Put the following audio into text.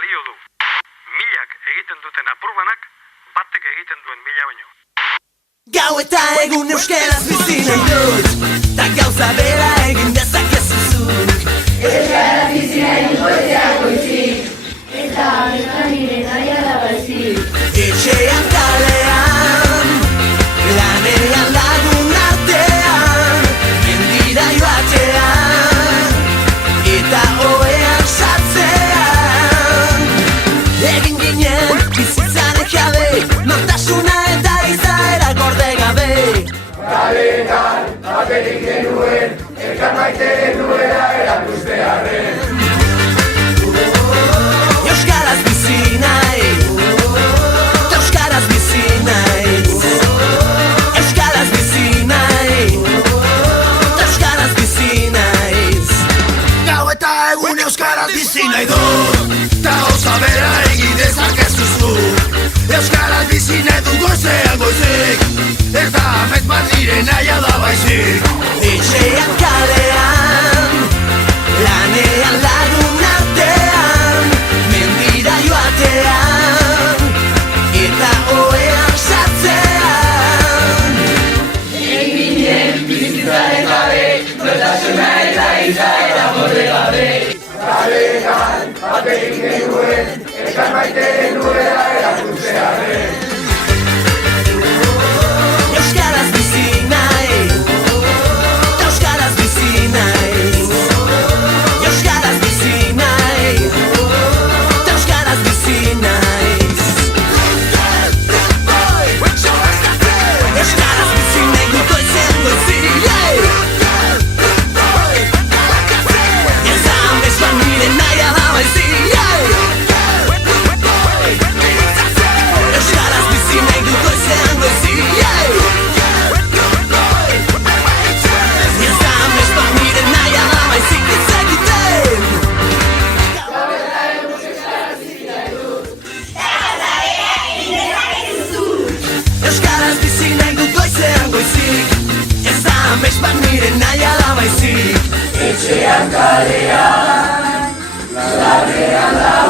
balio du. Milak egiten duten apurbanak, batek egiten duen mila baino. Gau eta egun euskaraz bizi nahi dut, ta gauza bera egin dezakezu zuk. Euskaraz bizi nahi dut goizean goizik, eta honetan nire naia da baizik. Etxean kalean, lanean lagun artean, mendira joatean, eta ohean sartzean. Egin ginen bizitzaren jabe, nortasuna eta izaera gorde gabe. Kaleetan, baterik genuen, elkar maite genuela erakustearen. Euskaraz bizi nahi, euskaraz bizi naiz. Euskaraz bizi nahi, euskaraz bizi naiz. Gau eta egun euskaraz bizi nahi dut, ta gauza bera egin dezakezu zuk. Euskaraz bizi nahi du goizean goizik, eta amets bat nire naia da baizik. Etxean kalean, lanean lagun artean, mendira joatean, eta ohean sartzean. Egin ginen bizitzaren gabe, nortasuna eta izaera gorde gabe. Kaleetan, baterik genuen, elkar maite genuela erakustearen. Euskaraz bizi nahi, euskaraz bizi naiz. Euskaraz bizi nahi, euskaraz bizi naiz. Euskaraz bizi nahi dut goizean goizik. Ez da amesman nire naia da baizik. Euskaraz bizi nahi dut goizean goizik. Ez da amesman nire naia da baizik ez egiten. Euskaraz bizi nahi dut goizean goizik. Ez da amesman nire naia da baizik. Etxean kalean, lanean lagun